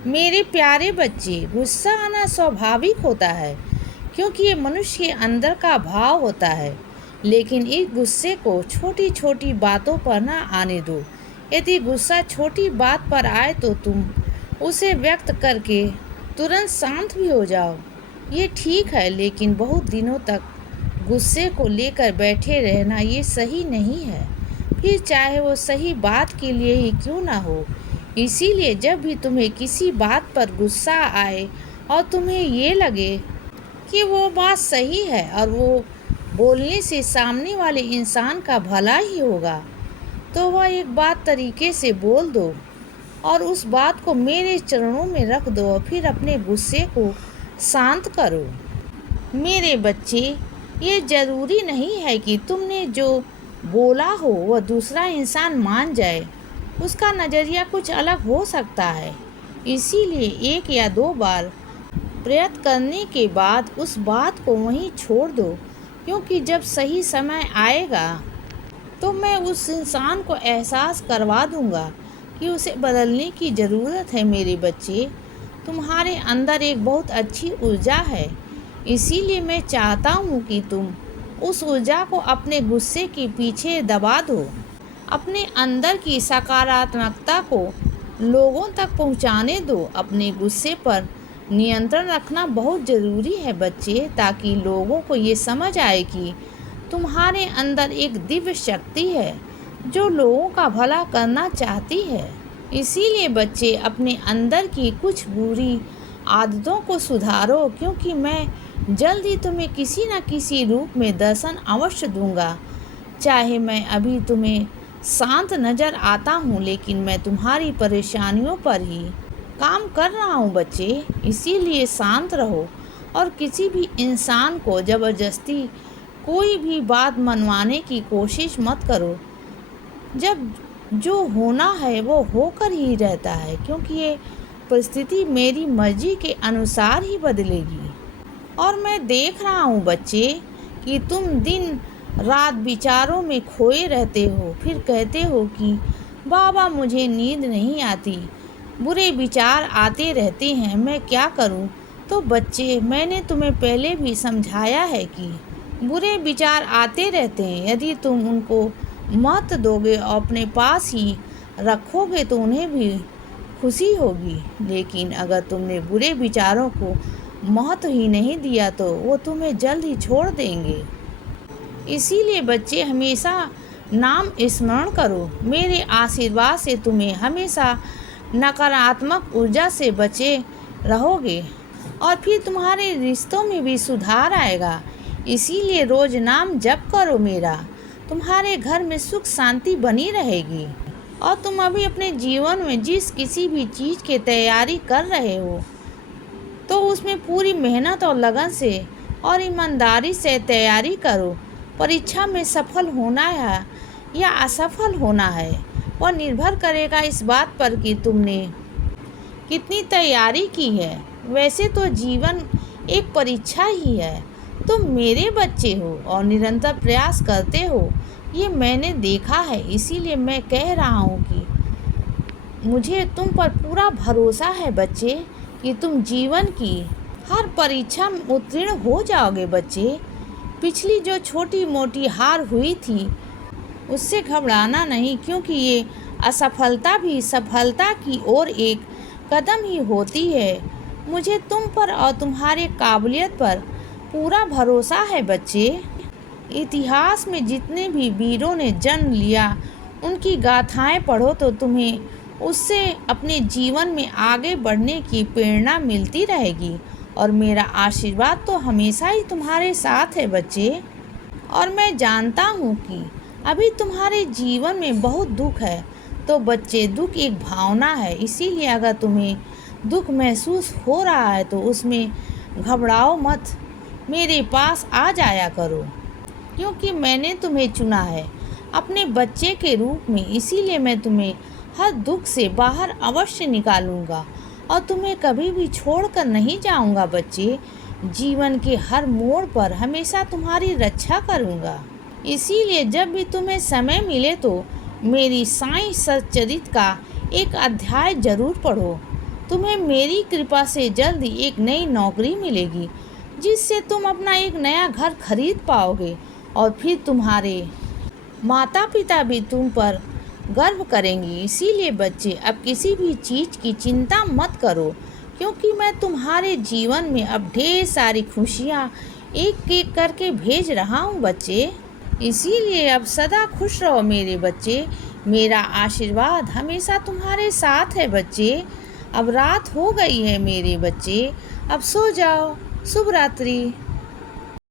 मेरे प्यारे बच्चे, गुस्सा आना स्वाभाविक होता है क्योंकि ये मनुष्य के अंदर का भाव होता है। लेकिन इस गुस्से को छोटी छोटी बातों पर ना आने दो। यदि गुस्सा छोटी बात पर आए तो तुम उसे व्यक्त करके तुरंत शांत भी हो जाओ। ये ठीक है, लेकिन बहुत दिनों तक गुस्से को लेकर बैठे रहना ये सही नहीं है, फिर चाहे वो सही बात के लिए ही क्यों ना हो। इसीलिए जब भी तुम्हें किसी बात पर गुस्सा आए और तुम्हें ये लगे कि वो बात सही है और वो बोलने से सामने वाले इंसान का भला ही होगा, तो वह एक बात तरीके से बोल दो और उस बात को मेरे चरणों में रख दो और फिर अपने गुस्से को शांत करो। मेरे बच्चे, ये ज़रूरी नहीं है कि तुमने जो बोला हो वह दूसरा इंसान मान जाए। उसका नज़रिया कुछ अलग हो सकता है। इसीलिए एक या दो बार प्रयत्न करने के बाद उस बात को वहीं छोड़ दो, क्योंकि जब सही समय आएगा तो मैं उस इंसान को एहसास करवा दूंगा कि उसे बदलने की ज़रूरत है। मेरे बच्चे, तुम्हारे अंदर एक बहुत अच्छी ऊर्जा है, इसीलिए मैं चाहता हूँ कि तुम उस ऊर्जा को अपने गुस्से के पीछे दबा दो। अपने अंदर की सकारात्मकता को लोगों तक पहुँचाने दो। अपने गुस्से पर नियंत्रण रखना बहुत ज़रूरी है बच्चे, ताकि लोगों को ये समझ आए कि तुम्हारे अंदर एक दिव्य शक्ति है जो लोगों का भला करना चाहती है। इसीलिए बच्चे, अपने अंदर की कुछ बुरी आदतों को सुधारो, क्योंकि मैं जल्द ही तुम्हें किसी न किसी रूप में दर्शन अवश्य दूंगा। चाहे मैं अभी तुम्हें शांत नज़र आता हूँ, लेकिन मैं तुम्हारी परेशानियों पर ही काम कर रहा हूँ बच्चे। इसीलिए शांत रहो और किसी भी इंसान को ज़बरदस्ती कोई भी बात मनवाने की कोशिश मत करो। जब जो होना है वो होकर ही रहता है, क्योंकि ये परिस्थिति मेरी मर्जी के अनुसार ही बदलेगी। और मैं देख रहा हूँ बच्चे कि तुम दिन रात विचारों में खोए रहते हो, फिर कहते हो कि बाबा मुझे नींद नहीं आती, बुरे विचार आते रहते हैं, मैं क्या करूं। तो बच्चे, मैंने तुम्हें पहले भी समझाया है कि बुरे विचार आते रहते हैं। यदि तुम उनको महत्व दोगे और अपने पास ही रखोगे तो उन्हें भी खुशी होगी, लेकिन अगर तुमने बुरे विचारों को महत्व ही नहीं दिया तो वो तुम्हें जल्द ही छोड़ देंगे। इसीलिए बच्चे, हमेशा नाम स्मरण करो। मेरे आशीर्वाद से तुम्हें हमेशा नकारात्मक ऊर्जा से बचे रहोगे और फिर तुम्हारे रिश्तों में भी सुधार आएगा। इसीलिए रोज नाम जप करो मेरा। तुम्हारे घर में सुख शांति बनी रहेगी। और तुम अभी अपने जीवन में जिस किसी भी चीज़ की तैयारी कर रहे हो तो उसमें पूरी मेहनत और लगन से और ईमानदारी से तैयारी करो। परीक्षा में सफल होना है या असफल होना है, वह निर्भर करेगा इस बात पर कि तुमने कितनी तैयारी की है। वैसे तो जीवन एक परीक्षा ही है। तुम मेरे बच्चे हो और निरंतर प्रयास करते हो, ये मैंने देखा है। इसीलिए मैं कह रहा हूँ कि मुझे तुम पर पूरा भरोसा है बच्चे कि तुम जीवन की हर परीक्षा में उत्तीर्ण हो जाओगे बच्चे। पिछली जो छोटी मोटी हार हुई थी उससे घबराना नहीं, क्योंकि ये असफलता भी सफलता की ओर एक कदम ही होती है। मुझे तुम पर और तुम्हारे काबिलियत पर पूरा भरोसा है बच्चे। इतिहास में जितने भी वीरों ने जन्म लिया उनकी गाथाएं पढ़ो तो तुम्हें उससे अपने जीवन में आगे बढ़ने की प्रेरणा मिलती रहेगी। और मेरा आशीर्वाद तो हमेशा ही तुम्हारे साथ है बच्चे। और मैं जानता हूँ कि अभी तुम्हारे जीवन में बहुत दुख है। तो बच्चे, दुख एक भावना है, इसीलिए अगर तुम्हें दुख महसूस हो रहा है तो उसमें घबराओ मत, मेरे पास आ जाया करो, क्योंकि मैंने तुम्हें चुना है अपने बच्चे के रूप में। इसीलिए मैं तुम्हें हर दुख से बाहर अवश्य निकालूंगा और तुम्हें कभी भी छोड़कर नहीं जाऊंगा बच्चे। जीवन के हर मोड़ पर हमेशा तुम्हारी रक्षा करूंगा। इसीलिए जब भी तुम्हें समय मिले तो मेरी साईं सच्चरित्र का एक अध्याय जरूर पढ़ो। तुम्हें मेरी कृपा से जल्द ही एक नई नौकरी मिलेगी, जिससे तुम अपना एक नया घर खरीद पाओगे और फिर तुम्हारे माता पिता भी तुम पर गर्व करेंगी। इसीलिए बच्चे, अब किसी भी चीज़ की चिंता मत करो, क्योंकि मैं तुम्हारे जीवन में अब ढेर सारी खुशियाँ एक एक करके भेज रहा हूँ बच्चे। इसीलिए अब सदा खुश रहो मेरे बच्चे। मेरा आशीर्वाद हमेशा तुम्हारे साथ है बच्चे। अब रात हो गई है मेरे बच्चे, अब सो जाओ। शुभ रात्रि।